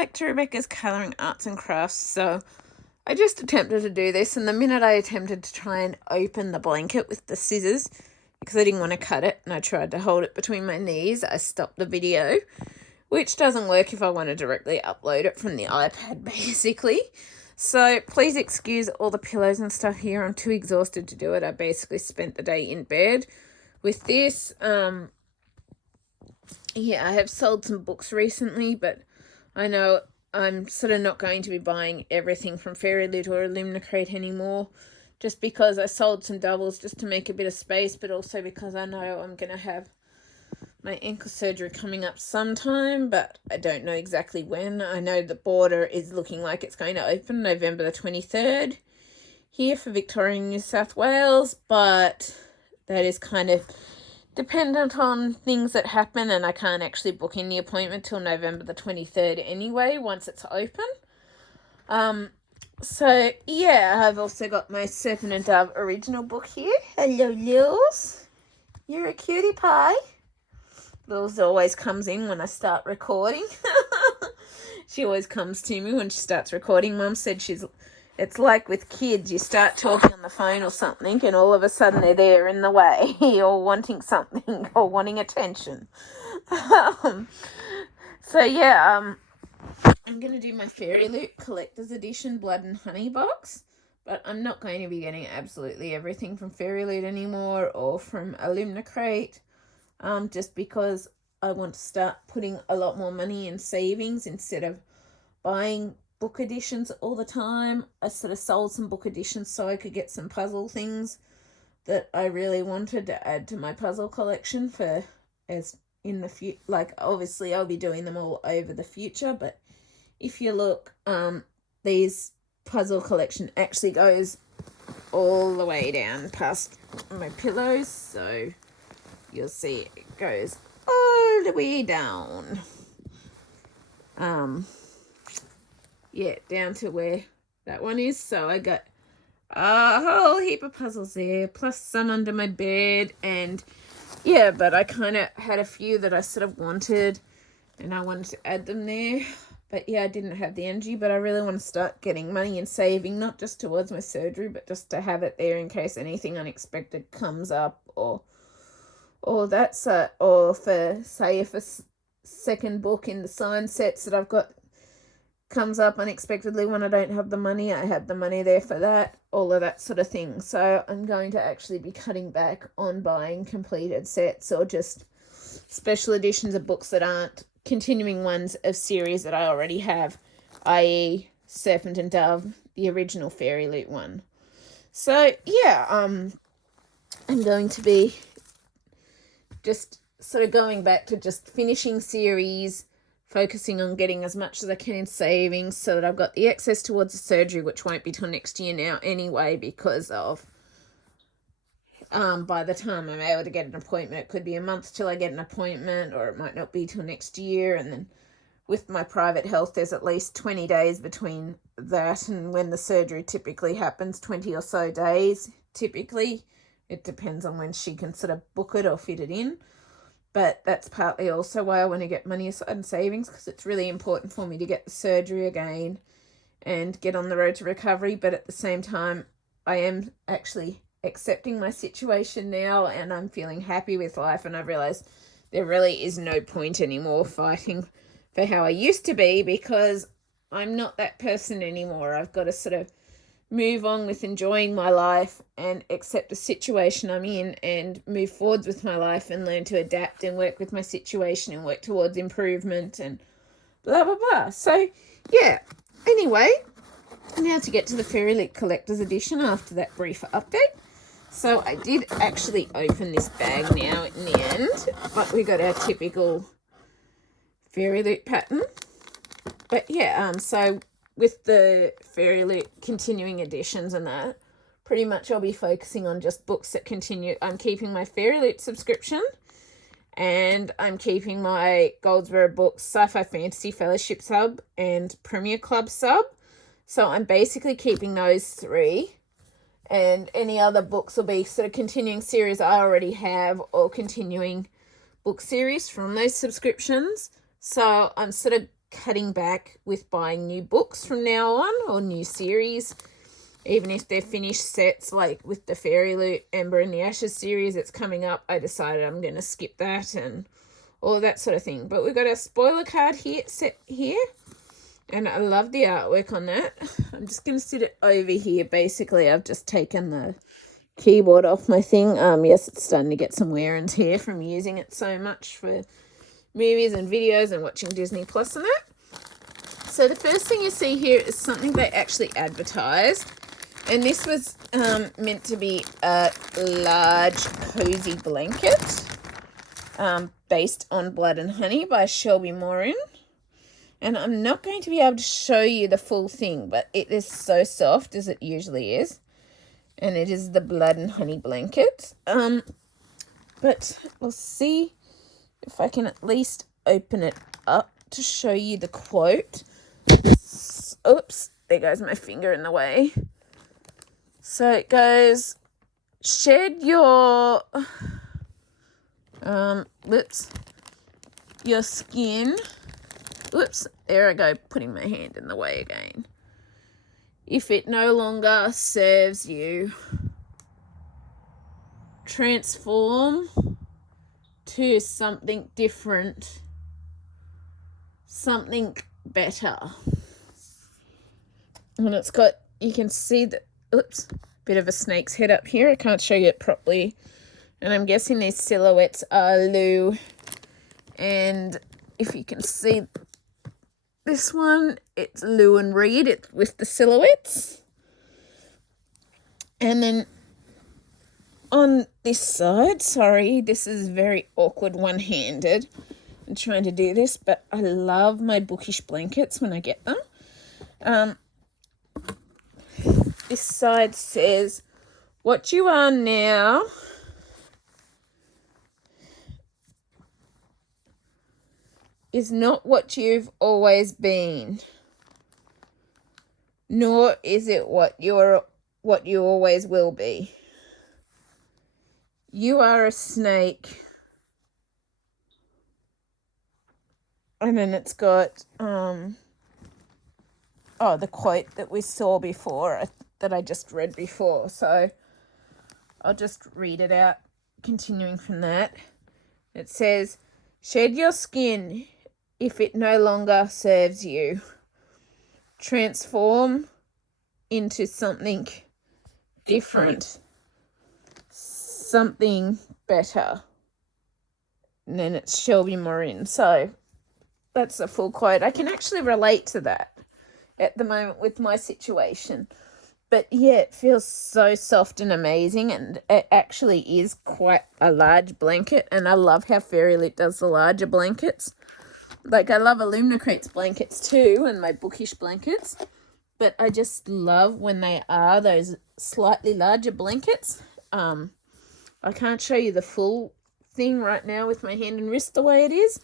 back to Rebecca's Colouring Arts and Crafts. So I just attempted to do this, and the minute I attempted to try and open the blanket with the scissors, because I didn't want to cut it and I tried to hold it between my knees, I stopped the video, which doesn't work if I want to directly upload it from the iPad basically. So please excuse all the pillows and stuff here. I'm too exhausted to do it. I basically spent the day in bed with this. Yeah, I have sold some books recently, but I know I'm sort of not going to be buying everything from Fairyloot or Crate anymore, just because I sold some doubles just to make a bit of space, but also because I know I'm going to have my ankle surgery coming up sometime, but I don't know exactly when. I know the border is looking like it's going to open November the 23rd here for Victoria and New South Wales, but that is kind of dependent on things that happen, and I can't actually book in the appointment till November the 23rd anyway, once it's open. So yeah, I've also got my Serpent and Dove original book here. Hello, Lils. You're a cutie pie. Lils always comes in when I start recording. She always comes to me when she starts recording. Mum said it's like with kids, you start talking on the phone or something and all of a sudden they're there in the way or wanting something or wanting attention. So yeah, I'm going to do my Fairyloot Collector's Edition Blood and Honey box, but I'm not going to be getting absolutely everything from Fairyloot anymore or from Crate, just because I want to start putting a lot more money in savings instead of buying book editions all the time. I sort of sold some book editions so I could get some puzzle things that I really wanted to add to my puzzle collection for as in the future. Like, obviously I'll be doing them all over the future, but if you look, these puzzle collection actually goes all the way down past my pillows, so you'll see it goes all the way down. Yeah, down to where that one is. So I got a whole heap of puzzles there, plus some under my bed. And yeah, but I kind of had a few that I sort of wanted, and I wanted to add them there. But yeah, I didn't have the energy, but I really want to start getting money and saving, not just towards my surgery, but just to have it there in case anything unexpected comes up, or that's or for, say, if a second book in the sign sets that I've got comes up unexpectedly when I don't have the money, I have the money there for that, all of that sort of thing. So I'm going to actually be cutting back on buying completed sets or just special editions of books that aren't continuing ones of series that I already have, i.e. Serpent and Dove, the original Fairyloot one. So yeah, I'm going to be just sort of going back to just finishing series, focusing on getting as much as I can in savings so that I've got the excess towards the surgery, which won't be till next year now anyway, because of by the time I'm able to get an appointment, it could be a month till I get an appointment, or it might not be till next year. And then with my private health, there's at least 20 days between that and when the surgery typically happens, 20 or so days typically. It depends on when she can sort of book it or fit it in. But that's partly also why I want to get money aside in savings, because it's really important for me to get the surgery again and get on the road to recovery. But at the same time, I am actually accepting my situation now, and I'm feeling happy with life, and I've realised there really is no point anymore fighting for how I used to be, because I'm not that person anymore. I've got to sort of move on with enjoying my life and accept the situation I'm in and move forwards with my life and learn to adapt and work with my situation and work towards improvement and blah, blah, blah. So, yeah. Anyway, now to get to the Fairyloot Collector's Edition after that brief update. So I did actually open this bag now in the end, but we got our typical Fairyloot pattern. But yeah, so with the Fairyloot continuing editions and that, pretty much I'll be focusing on just books that continue. I'm keeping my Fairyloot subscription, and I'm keeping my Goldsboro Books Sci-Fi Fantasy Fellowship sub and Premier Club sub. So I'm basically keeping those three, and any other books will be sort of continuing series I already have or continuing book series from those subscriptions. So I'm sort of cutting back with buying new books from now on, or new series. Even if they're finished sets, like with the Fairyloot Ember and the Ashes series that's coming up, I decided I'm going to skip that and all that sort of thing. But we've got a spoiler card here, set here, and I love the artwork on that. I'm just going to sit it over here. Basically, I've just taken the keyboard off my thing. Yes, it's starting to get some wear and tear from using it so much for movies and videos and watching Disney Plus and that. So the first thing you see here is something they actually advertised, and this was meant to be a large cozy blanket based on Blood and Honey by Shelby Morin. And I'm not going to be able to show you the full thing, but it is so soft, as it usually is. And it is the Blood and Honey blanket. But we'll see if I can at least open it up to show you the quote. Oops, there goes my finger in the way. So it goes, shed your, your skin. Oops, there I go, putting my hand in the way again. If it no longer serves you, transform to something different, something better. And it's got, you can see that, oops, bit of a snake's head up here. I can't show you it properly. And I'm guessing these silhouettes are Lou. And if you can see this one, it's Lou and Reed with the silhouettes. And then on this side, sorry, this is very awkward one-handed. I'm trying to do this, but I love my bookish blankets when I get them. This side says, what you are now is not what you've always been, nor is it what you always will be. You are a snake. And then it's got the quote that we saw before, that I just read before. So I'll just read it out, continuing from that. It says, shed your skin if it no longer serves you. Transform into something different, something better. And then it's Shelby Morin. So that's the full quote. I can actually relate to that at the moment with my situation. But yeah, it feels so soft and amazing, and it actually is quite a large blanket, and I love how Fairyloot does the larger blankets. Like, I love Illumicrate's blankets too, and my bookish blankets, but I just love when they are those slightly larger blankets. I can't show you the full thing right now with my hand and wrist the way it is,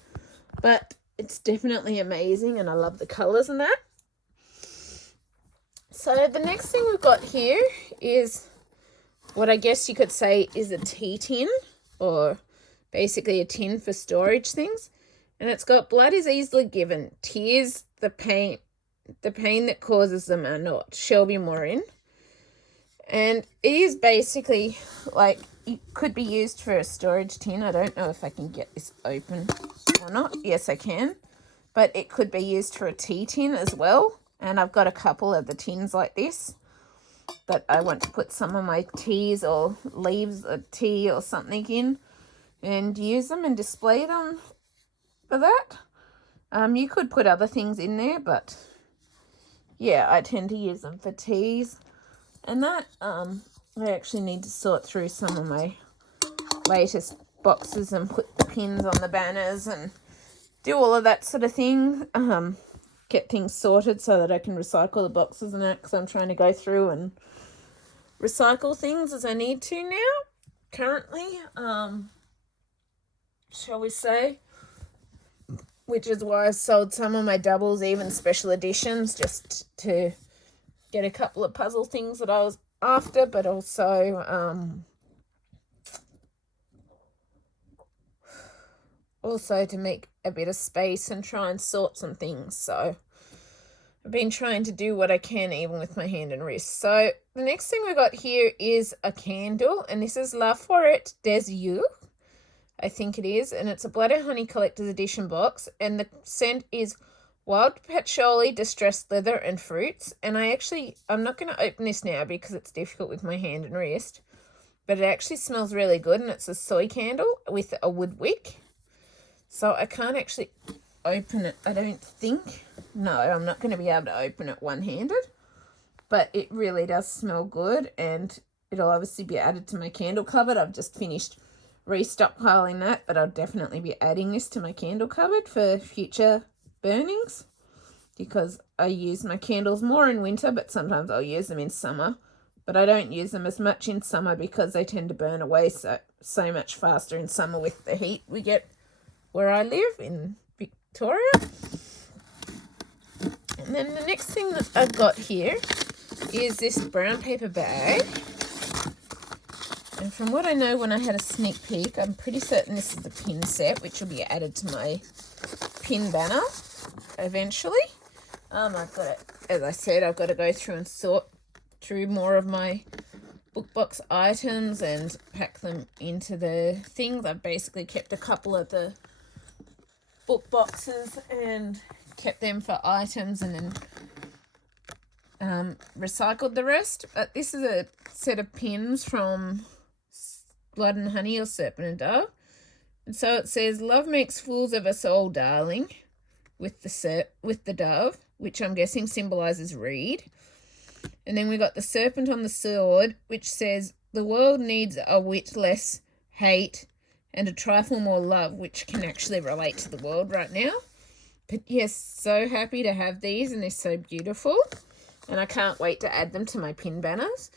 but it's definitely amazing, and I love the colours and that. So the next thing we've got here is what I guess you could say is a tea tin, or basically a tin for storage things. And it's got blood is easily given. Tears, the pain that causes them are not. Shelby Morin. And it is basically like, it could be used for a storage tin. I don't know if I can get this open or not. Yes, I can. But it could be used for a tea tin as well. And I've got a couple of the tins like this that I want to put some of my teas or leaves of tea or something in and use them and display them for that. You could put other things in there, but yeah, I tend to use them for teas and that. I actually need to sort through some of my latest boxes and put the pins on the banners and do all of that sort of thing. Get things sorted so that I can recycle the boxes and that, because I'm trying to go through and recycle things as I need to now, currently, shall we say, which is why I sold some of my doubles, even special editions, just to get a couple of puzzle things that I was after, but also also to make a bit of space and try and sort some things. So I've been trying to do what I can even with my hand and wrist. So the next thing we got here is a candle, and this is La Forêt des Yeux, I think it is, and it's a Blood and Honey Collector's Edition box, and the scent is Wild Patchouli, Distressed Leather, and Fruits. And I'm not going to open this now because it's difficult with my hand and wrist, but it actually smells really good, and it's a soy candle with a wood wick. So I can't actually open it, I don't think. No, I'm not going to be able to open it one-handed, but it really does smell good, and it'll obviously be added to my candle cupboard. I've just finished restockpiling that, but I'll definitely be adding this to my candle cupboard for future burnings, because I use my candles more in winter, but sometimes I'll use them in summer. But I don't use them as much in summer because they tend to burn away so much faster in summer with the heat we get where I live in Victoria. And then the next thing that I've got here is this brown paper bag. And from what I know when I had a sneak peek, I'm pretty certain this is the pin set, which will be added to my pin banner eventually. I've got it, as I said, I've got to go through and sort through more of my book box items and pack them into the things. I've basically kept a couple of the book boxes and kept them for items, and then recycled the rest. But this is a set of pins from Blood and Honey or Serpent and Dove. And so it says, "Love makes fools of us all, darling," with the dove, which I'm guessing symbolises Reed. And then we got the serpent on the sword, which says, "The world needs a whit less hate and a trifle more love," which can actually relate to the world right now. But yes, so happy to have these, and they're so beautiful. And I can't wait to add them to my pin banners.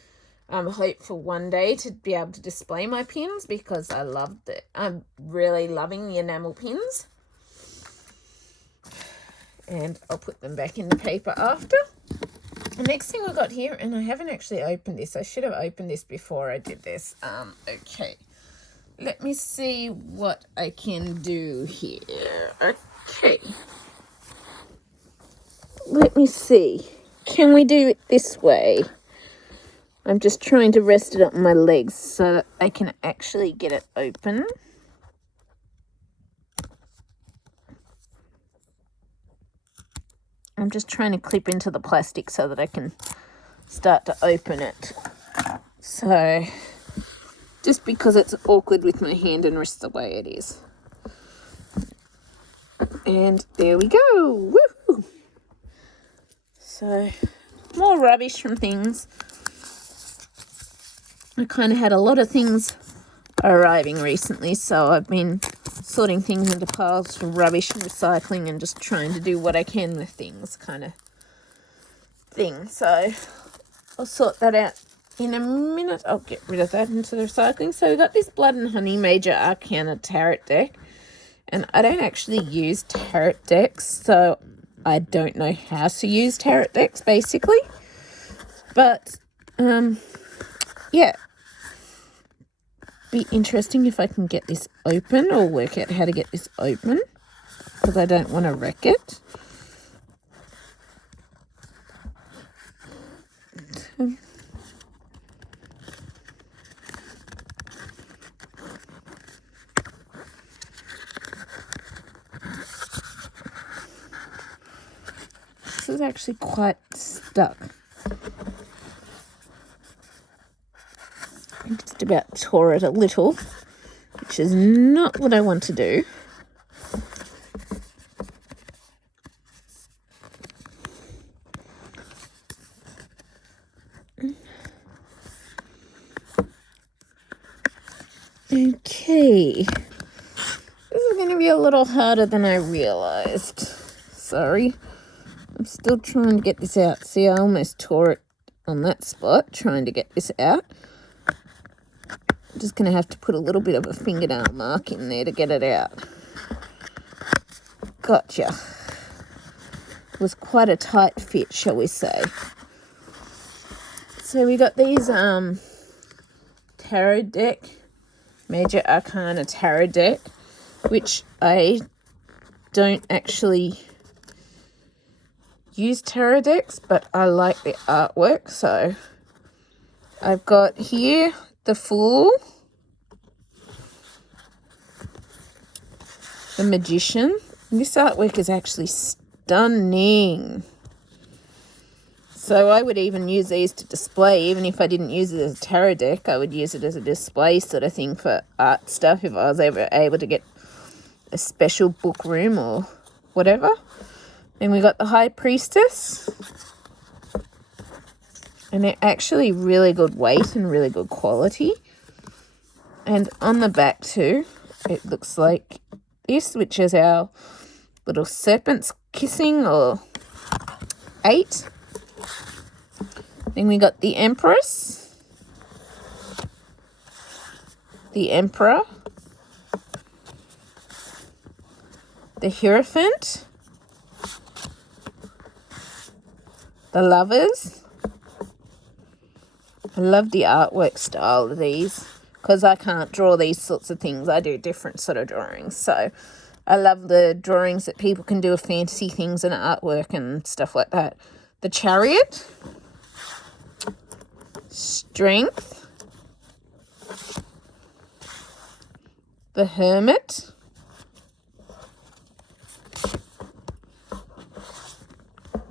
I'm hopeful one day to be able to display my pins, because I'm really loving the enamel pins. And I'll put them back in the paper after. The next thing I got here, and I haven't actually opened this. I should have opened this before I did this. Okay. Let me see what I can do here. Okay. Let me see. Can we do it this way? I'm just trying to rest it up on my legs so that I can actually get it open. I'm just trying to clip into the plastic so that I can start to open it. So, just because it's awkward with my hand and wrist the way it is. And there we go. Woohoo! So, more rubbish from things. I kind of had a lot of things arriving recently, so I've been sorting things into piles for rubbish and recycling and just trying to do what I can with things kind of thing. So I'll sort that out in a minute. I'll get rid of that into the recycling. So we've got this Blood and Honey Major Arcana Tarot deck, and I don't actually use tarot decks, so I don't know how to use tarot decks basically. But yeah, be interesting if I can get this open or work out how to get this open, because I don't want to wreck it. This is actually quite stuck. I just about tore it a little, which is not what I want to do. Okay. This is going to be a little harder than I realized. Sorry. I'm still trying to get this out. See, I almost tore it on that spot, trying to get this out. I'm just going to have to put a little bit of a fingernail mark in there to get it out. Gotcha. It was quite a tight fit, shall we say. So we got these tarot deck, Major Arcana tarot deck. which I don't actually use tarot decks, but I like the artwork. So I've got here the Fool, the Magician. This artwork is actually stunning. So I would even use these to display. Even if I didn't use it as a tarot deck, I would use it as a display sort of thing for art stuff if I was ever able to get a special book room or whatever. Then we got the High Priestess. And they're actually really good weight and really good quality. And on the back too, it looks like this, which is our little serpents kissing, or 8. Then we got the Empress, the Emperor, the Hierophant, the Lovers. I love the artwork style of these because I can't draw these sorts of things. I do different sort of drawings. So I love the drawings that people can do of fantasy things and artwork and stuff like that. The Chariot, Strength, the Hermit,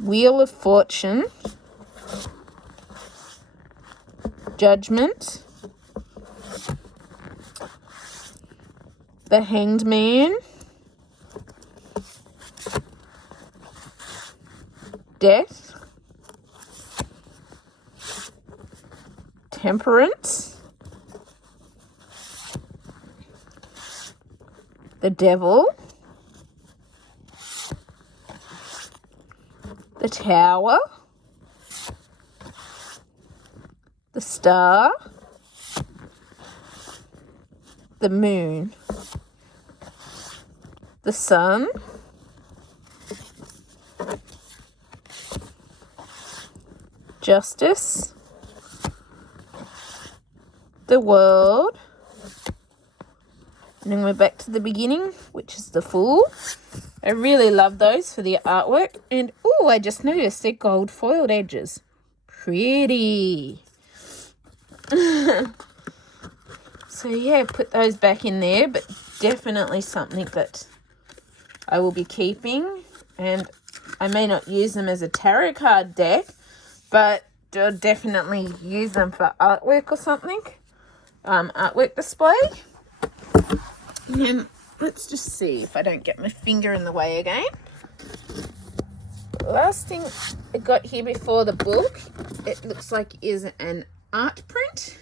Wheel of Fortune, Judgment, the Hanged Man, Death, Temperance, the Devil, the Tower, the Star, the Moon, the Sun, Justice, the World, and then we're back to the beginning, which is the Fool. I really love those for the artwork. And, oh, I just noticed they're gold foiled edges. Pretty. So, yeah, put those back in there, but definitely something that I will be keeping. And I may not use them as a tarot card deck, but I'll definitely use them for artwork or something. Artwork display. And then let's just see if I don't get my finger in the way again. Last thing I got here before the book, it looks like is an art print.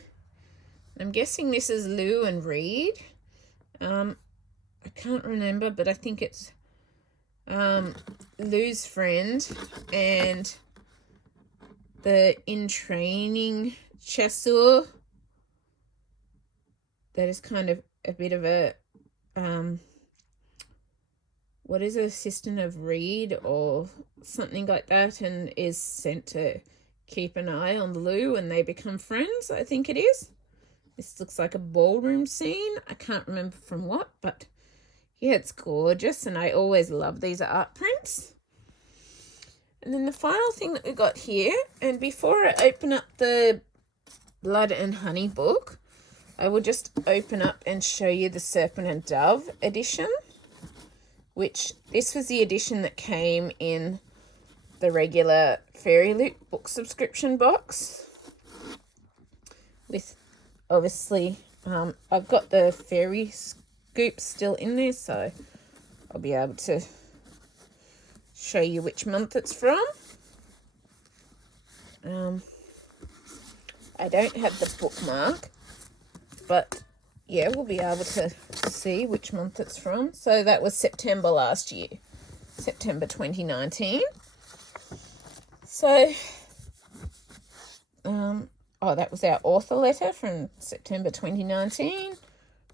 I'm guessing this is Lou and Reed. I can't remember, but I think it's Lou's friend and the in training chasseur. That is kind of a bit of a what is an assistant of Reed or something like that, and is sent to keep an eye on Lou and they become friends, I think it is. This looks like a ballroom scene. I can't remember from what, but yeah, it's gorgeous, and I always love these art prints. And then the final thing that we got here, and before I open up the Blood and Honey book, I will just open up and show you the Serpent and Dove edition, which this was the edition that came in the regular Fairyloot book subscription box. With, obviously, I've got the fairy scoop still in there, so I'll be able to show you which month it's from. I don't have the bookmark, but yeah, we'll be able to see which month it's from. So that was September last year, September 2019. So, that was our author letter from September 2019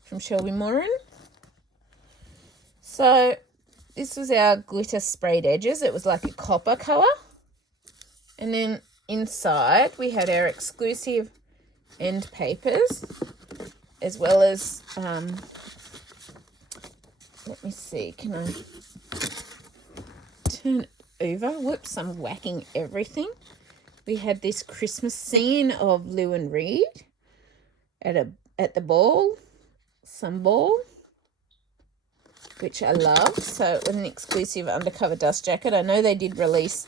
from Shelby Moran. So this was our glitter sprayed edges. It was like a copper colour. And then inside we had our exclusive end papers, as well as let me see, can I turn it over? Whoops, I'm whacking everything. We had this Christmas scene of Lou and Reed at the ball, some ball, which I love. So it was an exclusive undercover dust jacket. I know they did release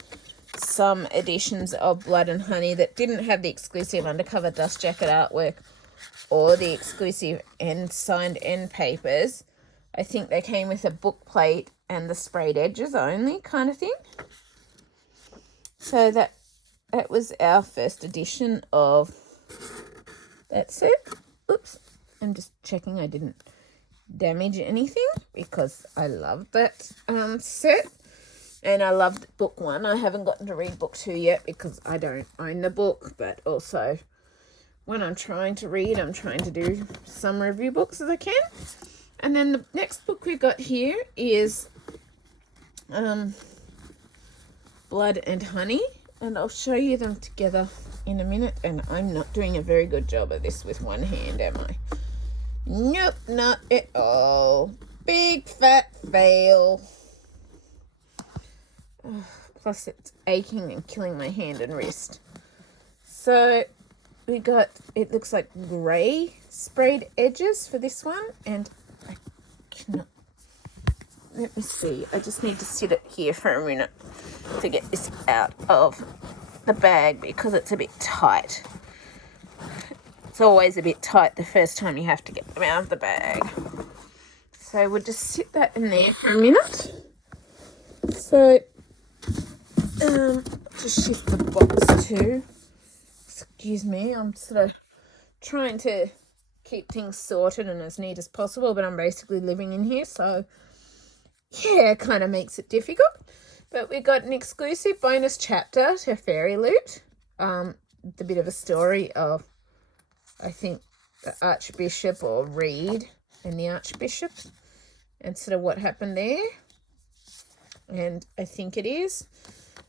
some editions of Blood and Honey that didn't have the exclusive undercover dust jacket artwork or the exclusive signed end papers. I think they came with a book plate and the sprayed edges only kind of thing. So that was our first edition of that set. Oops, I'm just checking I didn't damage anything because I love that set. And I loved book 1. I haven't gotten to read book 2 yet because I don't own the book, but also when I'm trying to read, I'm trying to do some review books as I can. And then the next book we've got here is Blood and Honey, and I'll show you them together in a minute. And I'm not doing a very good job of this with one hand, am I? Nope, not at all. Big fat fail. Plus it's aching and killing my hand and wrist. So we got, it looks like grey sprayed edges for this one, and I cannot, let me see, I just need to sit it here for a minute to get this out of the bag because it's a bit tight. It's always a bit tight the first time you have to get them out of the bag. So we'll just sit that in there for a minute. So just shift the box too. Excuse me, I'm sort of trying to keep things sorted and as neat as possible, but I'm basically living in here, so yeah, it kind of makes it difficult. But we got an exclusive bonus chapter to Fairyloot. The bit of a story of, I think, the Archbishop or Reed and the Archbishop and sort of what happened there. And I think it is.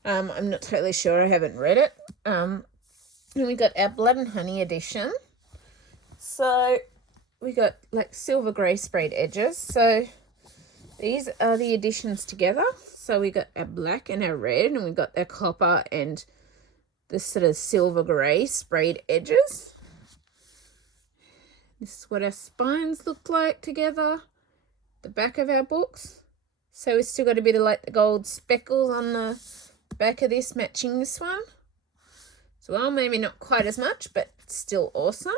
I'm not totally sure. I haven't read it. And we got our Blood and Honey edition. So we got like silver grey sprayed edges. So these are the editions together. So we got our black and our red, and we got our copper and the sort of silver grey sprayed edges. This is what our spines look like together. The back of our books. So we've still got a bit of like the gold speckles on the back of this, matching this one. So, well, maybe not quite as much, but still awesome.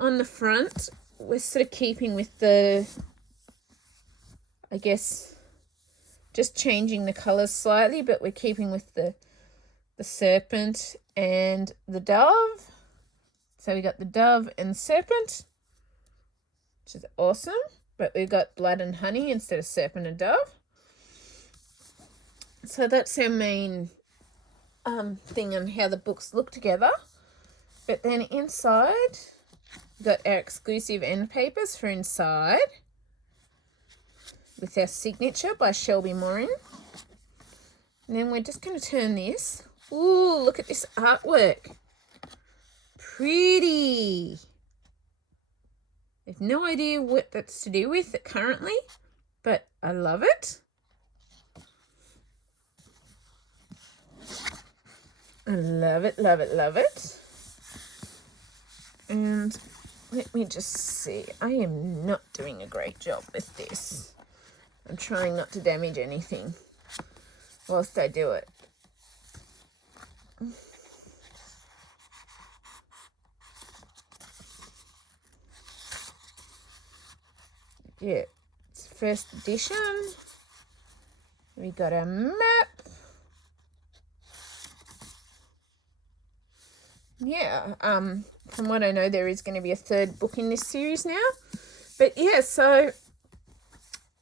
On the front, we're sort of keeping with the, I guess, just changing the colours slightly, but we're keeping with the serpent and the dove. So we got the dove and serpent, which is awesome. But we've got Blood and Honey instead of serpent and dove. So that's our main thing on how the books look together. But then inside, we've got our exclusive end papers for inside with our signature by Shelby Morin. And then we're just going to turn this. Ooh, look at this artwork. Pretty. I have no idea what that's to do with it currently, but I love it. I love it, love it, love it. And let me just see. I am not doing a great job with this. I'm trying not to damage anything whilst I do it. Yeah, it's first edition. We got a map. Yeah, from what I know, there is going to be a third book in this series now. But yeah, so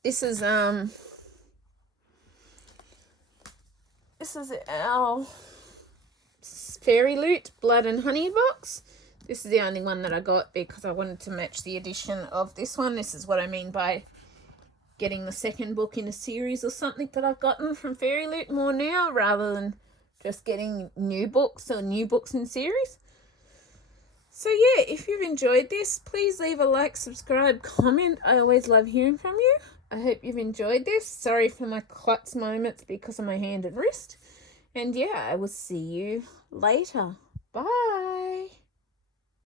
this is our Fairyloot Blood and Honey box. This is the only one that I got because I wanted to match the edition of this one. This is what I mean by getting the second book in a series or something that I've gotten from Fairyloot more now, rather than just getting new books or new books in series. So yeah, if you've enjoyed this, please leave a like, subscribe, comment. I always love hearing from you. I hope you've enjoyed this. Sorry for my klutz moments because of my hand and wrist. And yeah, I will see you later. Bye.